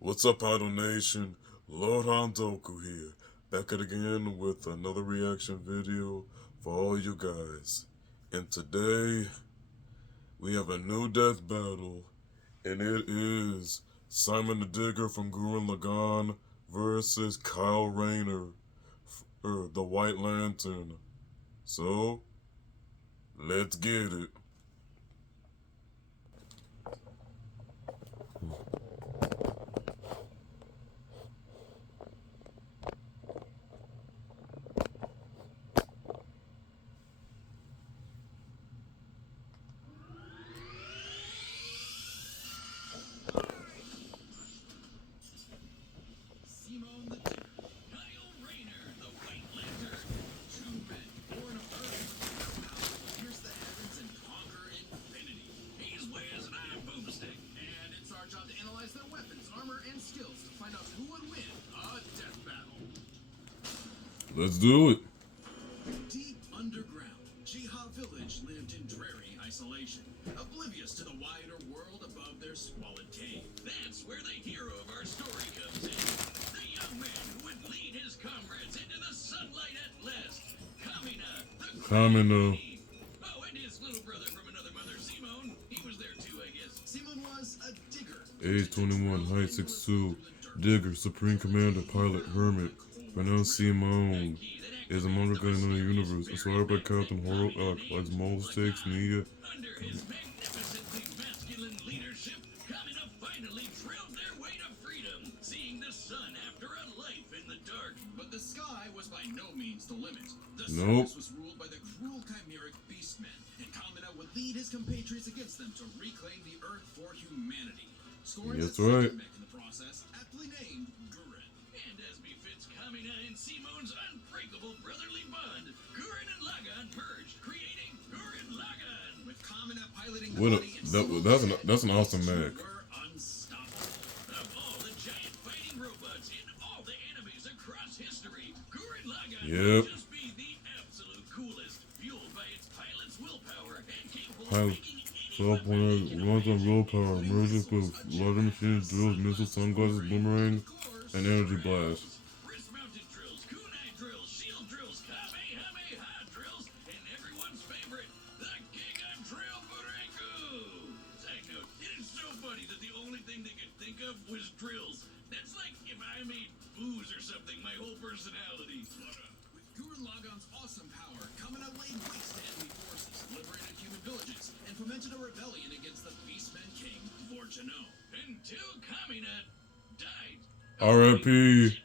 What's up, Idol Nation? Lord Hondoku here, back at again with another reaction video for all you guys. And today, we have a new death battle, and it is Simon the Digger from Gurren Lagann versus Kyle Rayner, the White Lantern. So, let's get it. Simon the Digger, Kyle Rayner, the White Lantern, two men born of Earth, power to pierce the heavens and conquer infinity. He's Wiz and I'm Boomstick, and it's our job to analyze their weapons, armor, and skills to find out who would win a death battle. Let's do it. Deep underground, Jiha Village lived in dreary isolation, oblivious to the wider world above their squalid cave. That's where the hero of our story comes in. The young man who would lead his comrades into the sunlight at last. Kamina, the Kamina. Oh, and his little brother from another mother, Simon. He was there too, I guess. Simon was a digger. Age 21, height 6'2", Digger, Supreme Commander, Pilot, Hermit, pronounced Simone, is a manga gun in the universe, inspired by Captain Horror likes most takes media. Under his magnificently masculine leadership, Kamina finally trailed their way to freedom, seeing the sun after a life in the dark. But the sky was by no means the limit. The surface was ruled by the cruel chimeric beastmen, and Kamina would lead his compatriots against them to reclaim the earth for humanity. Scoring That's a right. second mech in the process, aptly named Gurren. And as befits Kamina and Simon's unbreakable brotherly bond, Gurren and Lagann merged, creating Gurren Lagann. With Kamina piloting the body and That's an awesome mech. were unstoppable. Of all the giant fighting robots in all the animes across history, Gurren Lagann would just be the absolute coolest, fueled by its pilot's willpower and capable of making Runs on willpower, merges with larger machines, drills, missiles, sunglasses, boomerang, and energy blast. Wrist-mounted drills, kunai drills, shield drills, kamehameha drills, and everyone's favorite, the King of Drill Burenku! Side note, it is so funny that the only thing they could think of was drills. That's like if I made booze or something, my whole personality. With Gurren Lagann's awesome power, Kamina laid waste to enemy forces, liberated human villages, and fomented a rebellion against the Beastman King, Vorjano. Until Kamina died. R.I.P.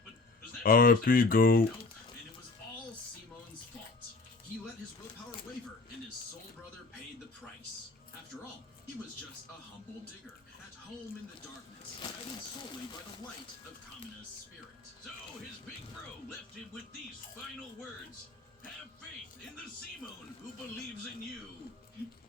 R.I.P. Go. Nope, and it was all Simon's fault. He let his willpower waver, and his soul brother paid the price. After all, he was just a humble digger, at home in the darkness, guided solely by the light of Kamina's spirit. So his big bro left him with these final words. Have faith in the Simon who believes in you.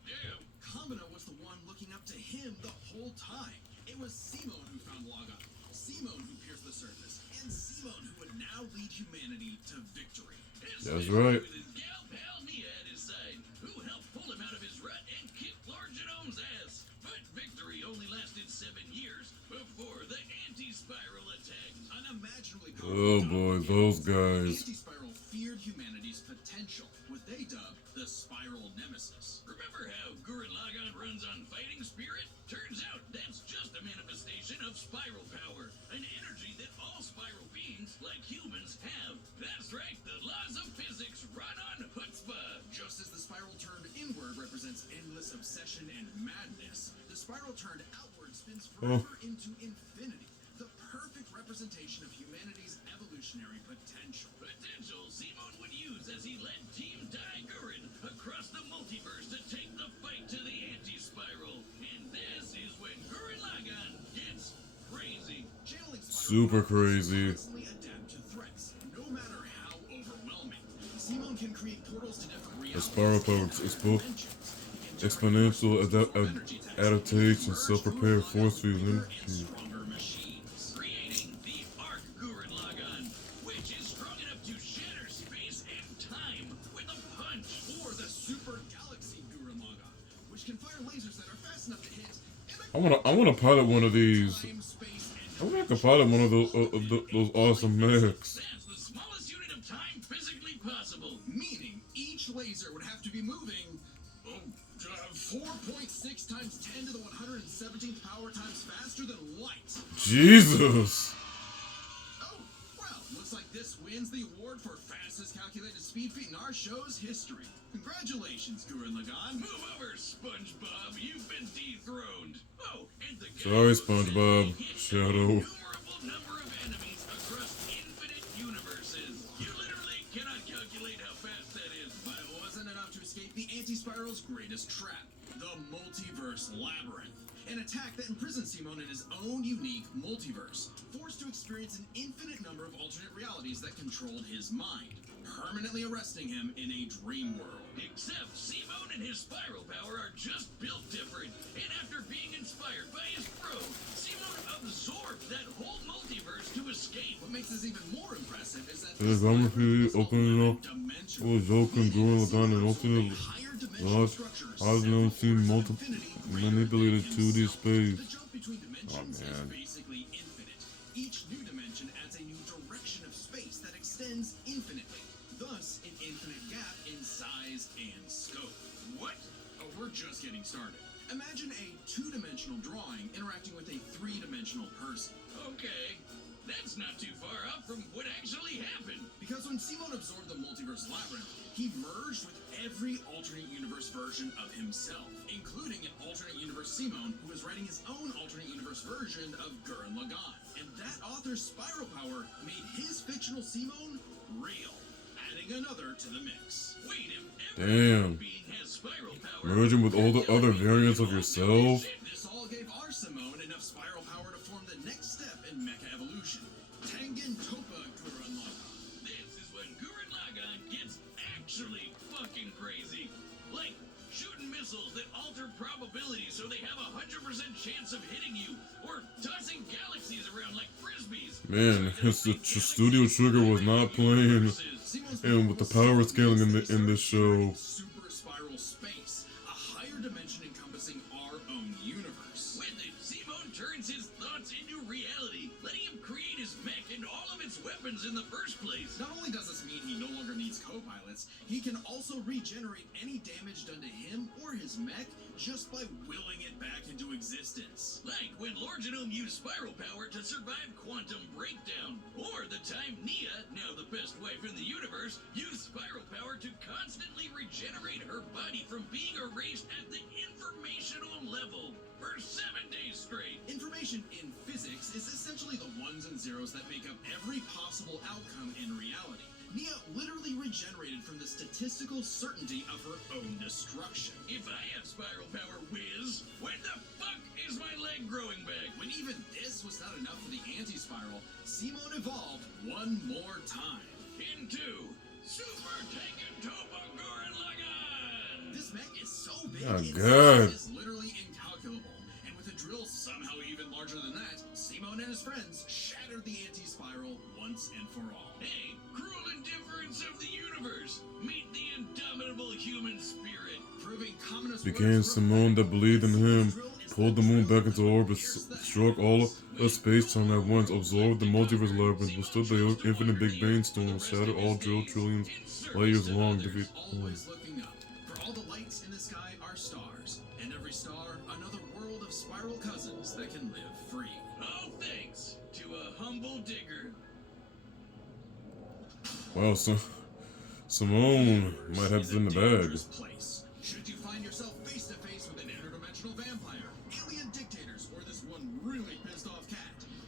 Damn. Kamina was the one looking up to him the whole time. It was Simon who found Lagann, Simon who pierced the surface, and Simon who would now lead humanity to victory. That's right. With his gal pal Nia at his side, who helped pull him out of his rut and kick Lord Genome's ass. But victory only lasted 7 years before the anti-spiral attack. Unimaginably powerful. Oh boy, those guys. Anti-spiral feared humanity's potential, what they dubbed the spiral nemesis. Remember how Gurren Lagann runs on fighting spirit? Turns out that's just a manifestation of spiral power, an energy that all spiral beings, like humans, have. That's right, the laws of physics run on chutzpah. Just as the spiral turned inward represents endless obsession and madness, the spiral turned outward spins forever into infinity, the perfect representation of humanity's evolutionary potential. Potential Simon would use as he led Team Dai Gurren across the multiverse to take the fight to the anti-spiral. And this is when Gurren Lagann gets crazy. Channeling Super crazy. constantly adapt to threats, no matter how overwhelming. Simon can create portals to different The realities. spiral power is both exponential adaptation, self-repair, force field, energy. Stronger machines, creating the Arc Gurren Lagann, which is strong enough to shatter space and time with a punch, or the Super Galaxy Gurren Lagann, which can fire lasers that are fast enough to hit. I wanna pilot one of these. Time, space, and I think I could pilot one of those awesome mechs. That's the smallest unit of time physically possible. Meaning each laser would have to be moving 4.6 times 10 to the 117th power times faster than light. Jesus. Oh, well, looks like this wins the award for fastest calculated speed feat in our show's history. Congratulations, Gurren Lagann. Move over, SpongeBob. You've been dethroned. Oh, and the guy Sorry, who SpongeBob. hit Shadow. an innumerable number of enemies across infinite universes. You literally cannot calculate how fast that is. But it wasn't enough to escape the Anti-Spiral's greatest trap, the Multiverse Labyrinth. An attack that imprisoned Simon in his own unique multiverse, forced to experience an infinite number of alternate realities that controlled his mind, permanently arresting him in a dream world. Except Simon and his spiral power are just built different, and after being inspired by his bro, Simon absorbed that whole multiverse to escape. What makes this even more impressive is that There's I'm opening up with Joker and Gurren Lagann and alternate lives. I've never seen multiple manipulated 2D space. the jump between dimensions Oh, man. is basically infinite. Each new dimension adds a new direction of space that extends infinitely, thus an infinite gap in size and scope. What? Oh, we're just getting started. Imagine a two-dimensional drawing interacting with a three-dimensional person. Okay, that's not too far off from what actually happened. Because when Simon absorbed the Multiverse Labyrinth, he merged with every alternate universe version of himself, including an alternate universe Simon, who was writing his own alternate universe version of Gurren Lagann. And that author's spiral power made his fictional Simon real, adding another to the mix. Wait, if every Damn. being has spiral power, Merging with all the other variants of yourself. this all gave our Simone enough spiral power to form the next step in mecha evolution, Tengen Toppa Gurren Lagann. This is when Gurren Lagann gets actually fucking crazy. Like shooting missiles that alter probability so they have a 100% chance of hitting you, or tossing galaxies around like frisbees. Man, it's the Studio Trigger was not playing, and with the power scaling in this show. Super spiral space, a higher dimension encompassing our own universe. With it, Simon turns his thoughts into reality, letting him create his mech and all of its weapons in the first place. Not only does this mean he no longer needs co-pilots, he can also regenerate any damage done to him or his mech just by willing it back into existence. Like when Lord Genome used spiral power to survive quantum breakdown, or the time Nia, now the best wife in the universe, used spiral power to constantly regenerate her body from being erased at the informational level for 7 days straight. Information in physics is essentially the ones and zeros that make up every possible outcome in reality. Nia literally regenerated from the statistical certainty of her own destruction. If I have spiral power, Wiz, when the fuck is my leg growing back? When even this was not enough for the anti-spiral, Simon evolved one more time into Super Tengen Toppa Gurren Lagann. This mech is so big, Oh, its God. size is literally incalculable. And with a drill somehow even larger than that, Simon and his friends shattered the anti-spiral once and for all. Hey, cruel indifference of the universe! Meet the indomitable human spirit! Proving communist Became Simone that believed in him, pulled the moon back into orbit, struck all of space-time at once, absorbed the multiverse labyrinth, withstood the infinite Big Bang storm, shattered all drill trillions layers long, defeat. Always looking up. For all the lights in the sky are stars, and every star another world of spiral cousins that can live free. All thanks to a humble digger. Wow, so Simone might have this in the bag. Place. Should you find yourself face to face with an interdimensional vampire, alien dictators, or this one really pissed off cat,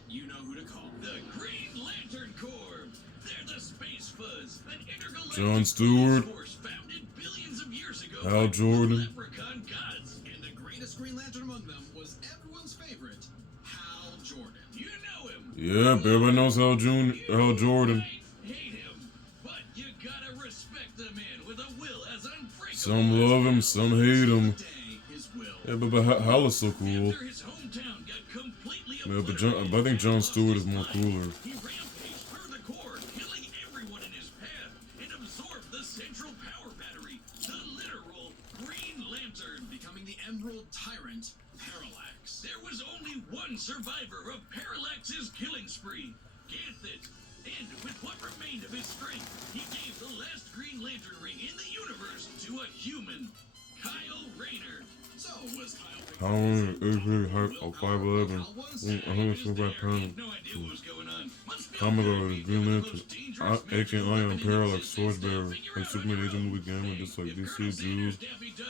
you know who to call. The Green Lantern Corps. They're the Space Fuzz, an intergalactic John Stewart, force founded billions of years ago Hal by Jordan. leprechaun gods. And the greatest Green Lantern among them was everyone's favorite, Hal Jordan. You know him. Yeah, everybody knows Hal Jordan. Hate him, but you gotta respect the man with a will as unbreakable. Some love him, some hate him. His will. Yeah, but Hal is so cool. After his hometown got completely Yeah, but I think John Stewart is more cooler. he rampaged through the core, killing everyone in his path, and absorbed the central power battery, the literal Green Lantern, becoming the Emerald Tyrant, Parallax. There was only one survivor of Parallax Alex's killing spree. Ganthet. And with what remained of his strength, he gave the last Green Lantern ring in the universe to a human, Kyle Rayner. So was Kyle How long is it height of 5'11", 175 pounds? no idea what was going on. Commodore, the Green Lantern, Ancient Ion, Parallax, Torchbearer, like Superman, Agent Movie Gamma, just like DC, Jews,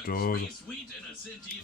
Jaws,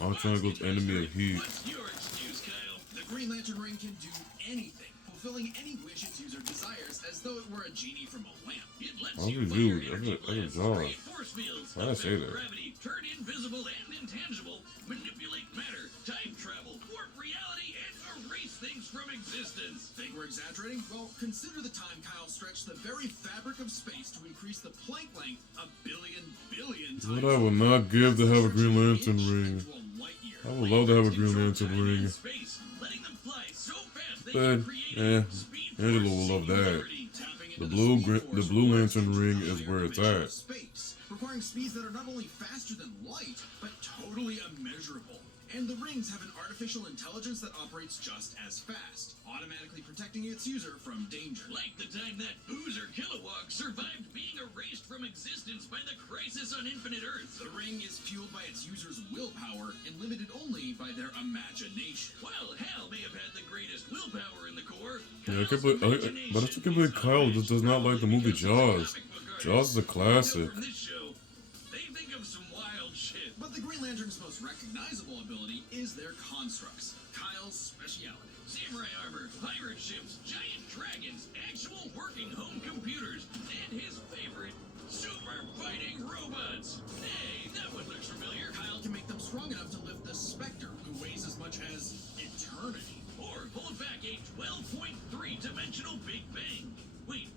all triangles, enemy of heat. What's your excuse, Kyle? The Green Lantern ring can do anything, fulfilling any wish its user desires, as though it were a genie from a lamp. It lets How you did fire you? energy That's a blasts, Jaws. create force fields, Why did I say affect that? gravity, turn invisible and intangible, manipulate matter, time travel, warp reality, and erase things from existence. Think we're exaggerating? Well, consider the time Kyle stretched the very fabric of space to increase the Planck length a billion times. What I would not give to have a Green Lantern ring. Into a light year. I would love to have a Green Lantern ring. Space, letting them fly so fast they But, can create yeah, speed Angela force will love that. singularity. Tapping into The speed Blue force Lantern requires ring such a is higher where it's dimension at. of Space, requiring speeds that are not only faster than light, but totally immeasurable. And the rings have an artificial intelligence that operates just as fast, automatically protecting its user from danger. Like the time that Boozer Kilowog survived being erased from existence by the crisis on Infinite Earth. The ring is fueled by its user's willpower and limited only by their imagination. While Hal may have had the greatest willpower in the Corps, Yeah, I can't believe, but I still can't believe Kyle just does not like the movie Jaws. Jaws is a classic. From this show, they think of some wild shit. But the Green Lantern's most recognizable ability is their constructs, Kyle's speciality. Samurai armor, pirate ships, giant dragons, actual working home computers, and his favorite, super fighting robots. Hey, that one looks familiar. Kyle can make them strong enough to lift the Spectre, who weighs as much as eternity. Or hold back a 12.3 dimensional Big Bang. Wait,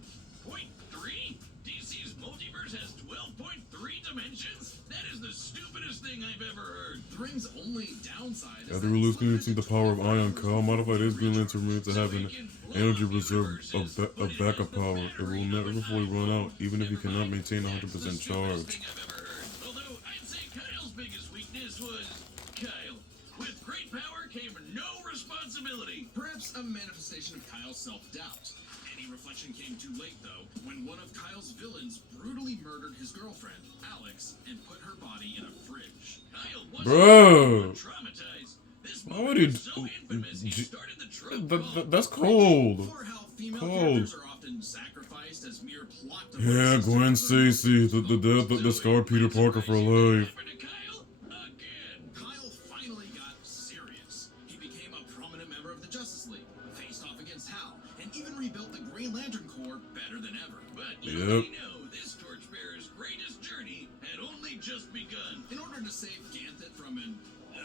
point 3? DC's multiverse has 12.3 dimensions? That is the stupidest thing I've ever heard. The ring's only downside is After that releasing the power of Ion, Kyle modified his Green Lantern ring to have an energy reserve of backup power. It will never fully run out, even if you cannot maintain 100% charge. Although I'd say Kyle's biggest weakness was Kyle. With great power came no responsibility. perhaps a manifestation of Kyle's self-doubt. Any reflection came too late, though, when one of Kyle's villains brutally murdered his girlfriend, Alex, and put her body in a fridge. Kyle Bro. wasn't traumatized. This Why would he moment was so infamous, he started the trope That's cold. For how female Cold. characters are often sacrificed as mere plot Yeah, devices to Gwen further Stacy, the scarred Peter Parker for life. Kyle again. Kyle finally got serious. He became a prominent member of the Justice League, faced off against Hal, and even rebuilt the Green Lantern Corps better than ever. But you Yep. already know this torchbearer's greatest journey had only just begun. In order to save Ganthet from an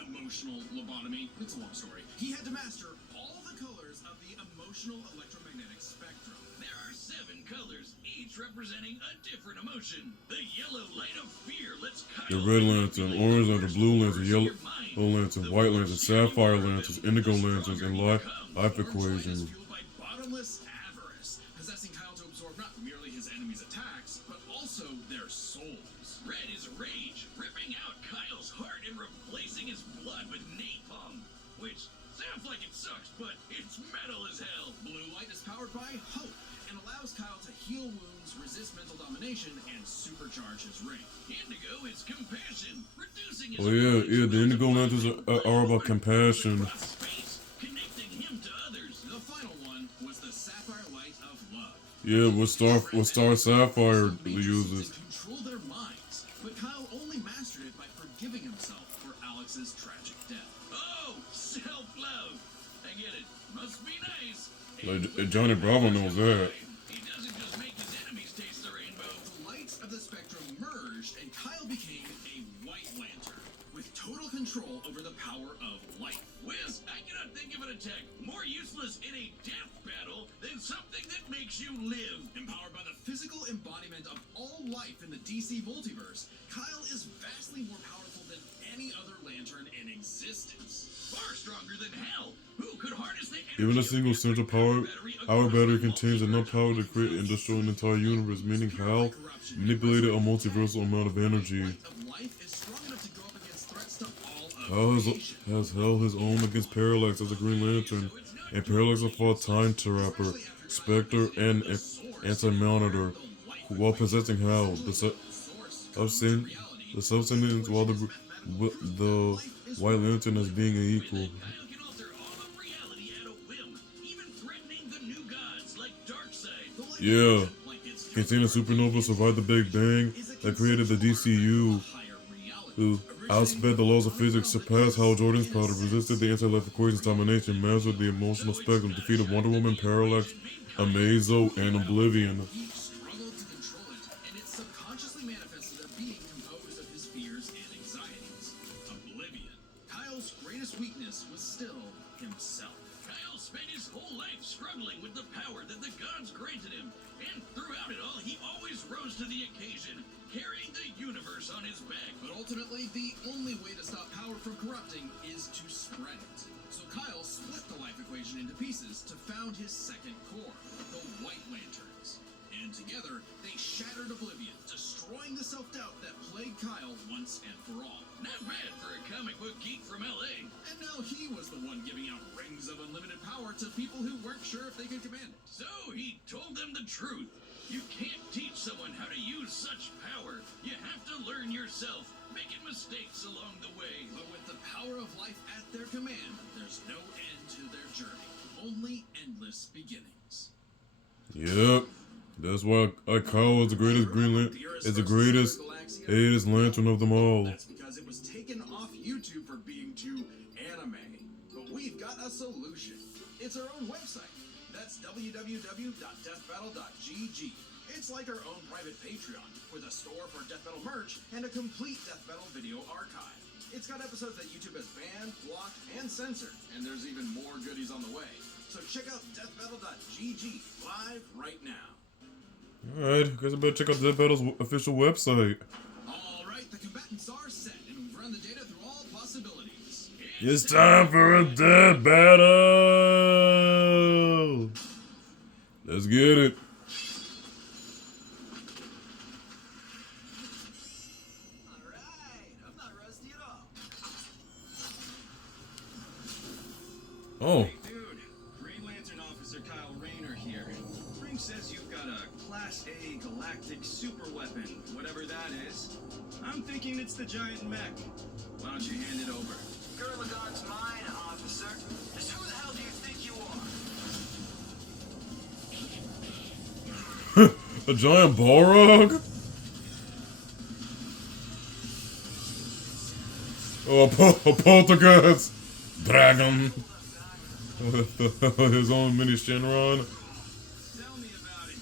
emotional lobotomy, it's a long story, he had to master all the colors of the emotional electromagnetic spectrum. There are 7 colors, each representing a different emotion. The yellow light of fear lets Kyle The red lantern, orange lantern, blue lantern, yellow lantern, white lantern, sapphire lanterns, indigo lanterns, and life Orange light is equation. fueled by bottomless avarice, possessing Kyle to absorb not merely his enemies' attacks, but also their souls. Red is rage, ripping out Kyle's heart and replacing his blood with napalm. Which sounds like it sucks, but it's metal as hell. Blue light is powered by hope and allows Kyle to heal wounds, resist mental domination, and supercharge his ring. Indigo is compassion, reducing his Oh yeah, ability to the indigo lanterns are about compassion. across space, connecting him to others. The final one was the sapphire light of love. Yeah, what Star Sapphire uses. And control their minds, but Kyle only mastered it by forgiving himself for Alex's tragic death. Oh, self-love. I get it. Must be nice. Like, Johnny Bravo knows that. He doesn't just make his enemies taste the rainbow. The lights of the spectrum merged, and Kyle became a White Lantern with total control over the power of light. Wiz, I cannot think of an attack more useless in a death battle than something that makes you live. Empowered by the physical embodiment of all life in the DC multiverse, Kyle is vastly more powerful than any other lantern in existence. Far stronger than Hal, who could harness the energy Even a of single every central power across battery the contains enough power to create and destroy an entire universe, meaning Hal manipulated a multiversal amount of energy. Light of life is strong enough to go up against threats to all of Hal creation. has held his own against Parallax as a Green Lantern. So it's not and Parallax will fought Time Trapper, Spectre, and Anti-Monitor, while possessing Hell, substance, the substance, while the White Lantern as being an equal. Kyle can alter all of reality at a whim, even threatening the new gods like Darkseid. Yeah, containing supernova survived the Big Bang that created the DCU, who outsped the laws of physics, surpassed Hal Jordan's powder, resisted the anti-life equation's domination, mastered the emotional spectrum, defeated Wonder Woman, Parallax, Amazo, and Oblivion. He struggled to control it, and it subconsciously manifested a being composed of his fears and anxieties. Oblivion. Kyle's greatest weakness was still himself. Kyle spent his whole life struggling with the power that the gods granted him, and throughout it all, he always rose to the occasion, carrying the universe on his back. But ultimately, the only way to stop power from corrupting is to spread it. So Kyle split the life equation into pieces to found his second core, the White Lanterns. And together, they shattered Oblivion, destroying the self-doubt that plagued Kyle once and for all. Not bad for a comic book geek from LA. And now he was the one giving out rings of unlimited power to people who weren't sure if they could command it. So he told them the truth. You can't teach someone how to use such power. You have to learn yourself, making mistakes along the way. But with the power of life at their command, there's no end to their journey, only endless beginnings. Yep, that's why Kyle is the greatest greatest Lantern of them all. That's because it was taken off YouTube for being too anime. But we've got a solution. It's our own website. That's www.deathbattle.gg. It's like our own private Patreon, with a store for Death Battle merch and a complete Death Battle video archive. It's got episodes that YouTube has banned, blocked, and censored, and there's even more goodies on the way. So check out deathbattle.gg live right now. Alright, guys, I better check out Death Battle's official website. Alright, the combatants are set, and we've run the data through all possibilities. It's time for a Death Battle! Let's get it. Alright, I'm not rusty at all. Oh, Hey dude, Green Lantern Officer Kyle Rayner here. Ring says you've got a Class A galactic super weapon, whatever that is. I'm thinking it's the giant mech. Why don't you hand it over? Gurlagon's mine, officer. Just who the hell do you think you are? a giant Balrog? Oh, a poltergeist dragon with his own mini Shenron. Tell me about it.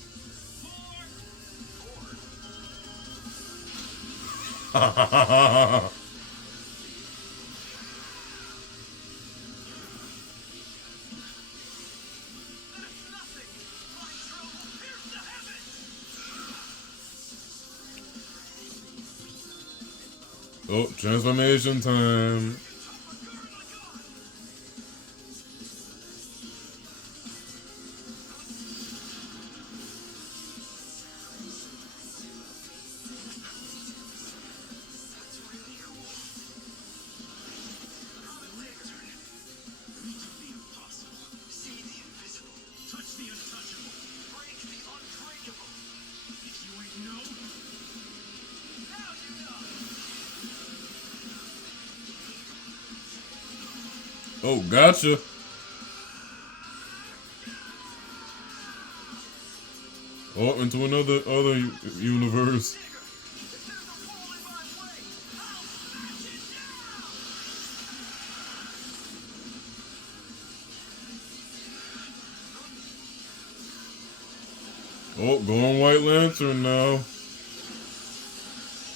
Oh, transformation time. Oh, gotcha. Oh, into another universe. Oh, going White Lantern now.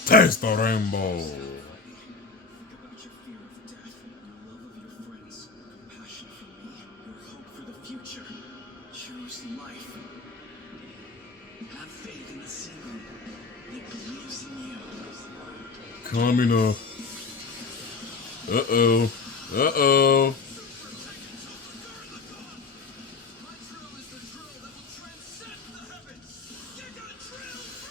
Taste the rainbow. Think about your fear of death, your love of your friends, compassion for me, your hope for the future. Choose life. Have faith in the single that believes in you. Kamina. Uh-oh. Uh-oh. My drill is the drill that will transcend the heavens. Giga Drill 3!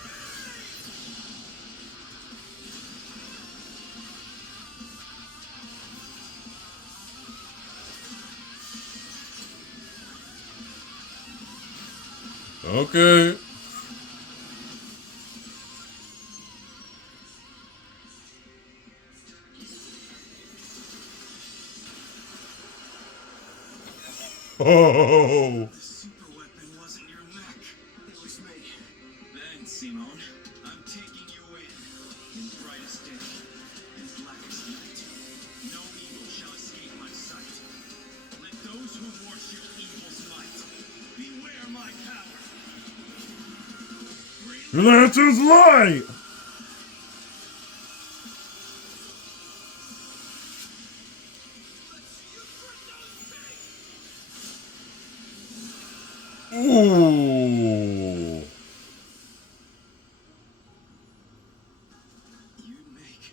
Okay. Oh. The super weapon wasn't your mech. It was me. Then, Simone, I'm taking you in brightest day, in blackest night. No evil shall escape my sight. Let those who worship evil's might beware my power. Lantern's light. Ooh. You'd make a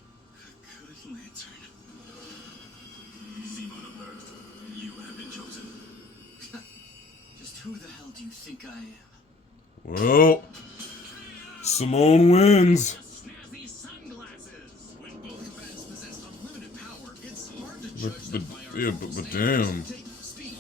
good lantern. Simon of Earth, you have been chosen. Just who the hell do you think I am? Well, Simone wins. Snazzy sunglasses. When both combatants possess unlimited power, it's hard to But, judge but them by our yeah, usual but standards. damn. Take speed.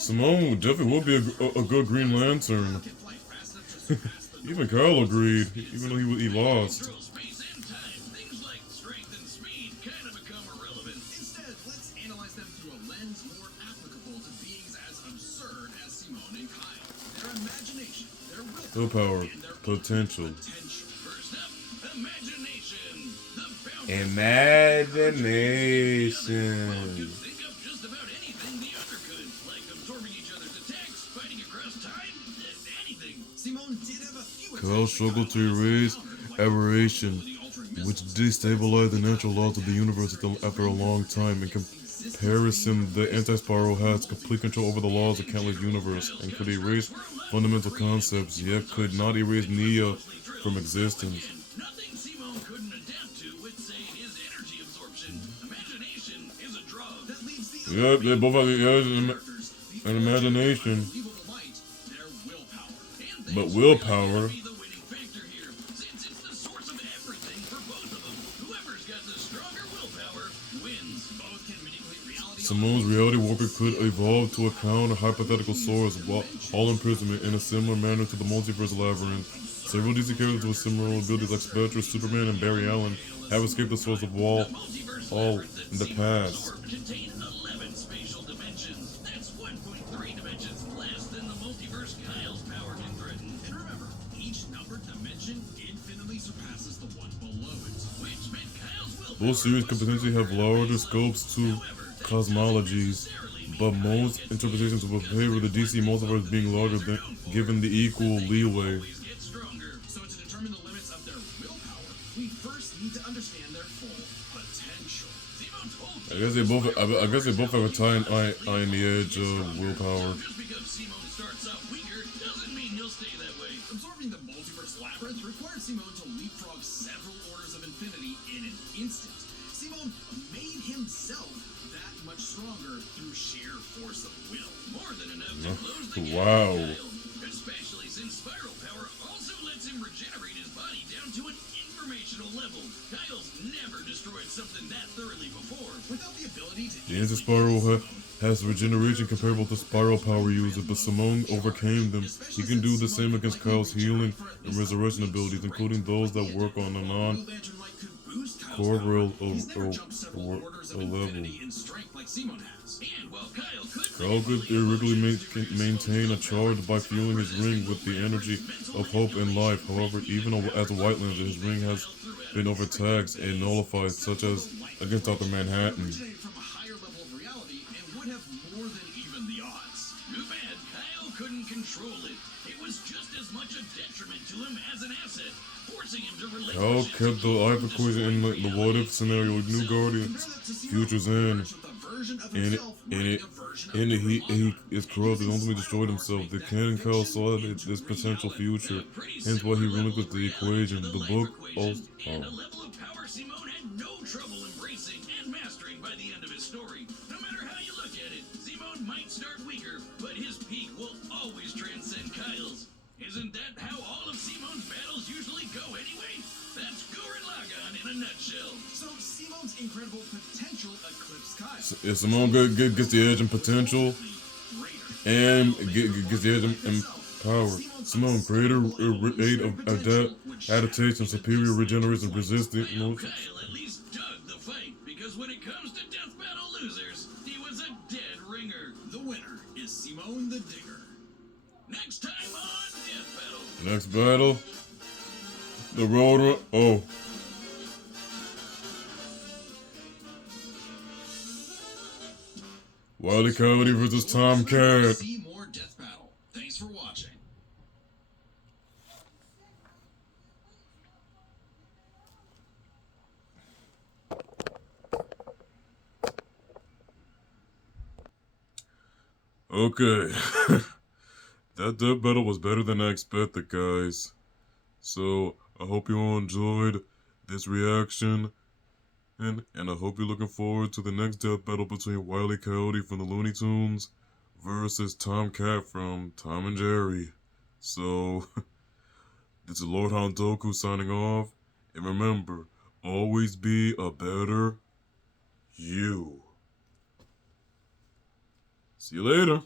Simone definitely would be a good Green Lantern. Can fly fast enough to surpass the Even Kyle agreed, even though he lost. Control space and time. Things like strength and speed kind of become irrelevant. Instead, let's analyze them through a lens more applicable to beings as absurd as Simone and Kyle. Their imagination, their Willpower, and their potential. First up, imagination. The bounty. Imagination. Could think of just about anything the other could, like absorbing each other's attacks, fighting across time, anything. Simone did have a few Kyle struggled to erase aberration, which destabilized the natural laws of the universe after a long time. In comparison, the anti-spiral has complete control over the laws of countless universe and could erase fundamental concepts, yet could not erase Nia from existence. Nothing Simone couldn't adapt to with, say, his energy absorption. Imagination is a drug. that leaves the Yep, they both have characters, an imagination. unbelievable might, their willpower. And But things willpower. Be the winning factor here, since it's the source of everything for both of them. Whoever's got the stronger willpower wins. both can manipulate reality. Simone's reality warper could evolve to account a hypothetical source, while all imprisonment in a similar manner to the multiverse labyrinth. Several DC characters with similar abilities like Spectre, Superman, and Barry Allen have escaped the source of all in the past. Contains 11 spatial dimensions. That's 1.3 dimensions less than the multiverse Kyle's power can threaten. And remember, each numbered dimension infinitely surpasses the one below it. Which meant Kyle's willpower Both series could potentially have larger scopes to cosmologies, but most interpretations will favor the DC multiverse being larger than given the equal leeway. get stronger. So to determine the limits of their willpower, we first need to understand their full potential. Simone told I guess they both have a tie on the edge of willpower. just because Simone starts out weaker doesn't mean he'll stay that way. Absorbing the multiverse labyrinth required Simone to leapfrog several orders of infinity in an instant. Simone made himself that much stronger through sheer force of will. More than enough to close the gap Wow. with Kyle. Especially since spiral power also lets him regenerate his body down to an informational level. Kyle's never destroyed something that thoroughly before. Without the ability to The anti-spiral has regeneration comparable to spiral power users, but Simone overcame them. He can do the same against Kyle's healing and resurrection abilities, including those that work on a Blue Lantern Light could boost Kyle's non-corporeal power. He's never jumped several orders of level. infinity in strength like Simone has. And while Kyle could Kyle could theoretically maintain a charge by fueling his ring with the energy of hope and life. However, even as a White Lantern, his ring has been overtaxed and nullified, such as against Dr. Manhattan. Originated from a higher level of reality and would have more than even the odds. Too bad Kyle couldn't control it. It was just as much a detriment to him as an asset, forcing him to relinquish Kyle his kept the life equation in the what if scenario with New Guardians, Futures End. In it, he is corrupted, ultimately destroyed himself. The canon Kyle saw this potential future, hence why he relinquished the equation. The book also. and a level of power Simone had no trouble embracing and mastering by the end of his story. No matter how you look at it, Simone might start weaker, but his peak will always transcend Kyle's. Isn't that how all of Simone's battles usually go anyway? That's Gurren Lagann in a nutshell. So Simone's incredible potential eclipsed Kyle. If Simone gets the edge in potential Rayner. and gets the edge in power. Simone, greater rate of adaptation, superior regeneration, resistant Well, motion. Kyle at least dug the fight, because when it comes to death battle losers, he was a dead ringer. The winner is Simone the Digger. Next time on Death Battle. Next battle. The road. Oh. Wile E. Coyote versus Tomcat. See more Death Battle. Thanks for watching. Okay. That death battle was better than I expected, guys. So, I hope you all enjoyed this reaction. And I hope you're looking forward to the next death battle between Wile E. Coyote from the Looney Tunes versus Tomcat from Tom and Jerry. So, this is Lord Hondoku signing off. And remember, always be a better you. See you later.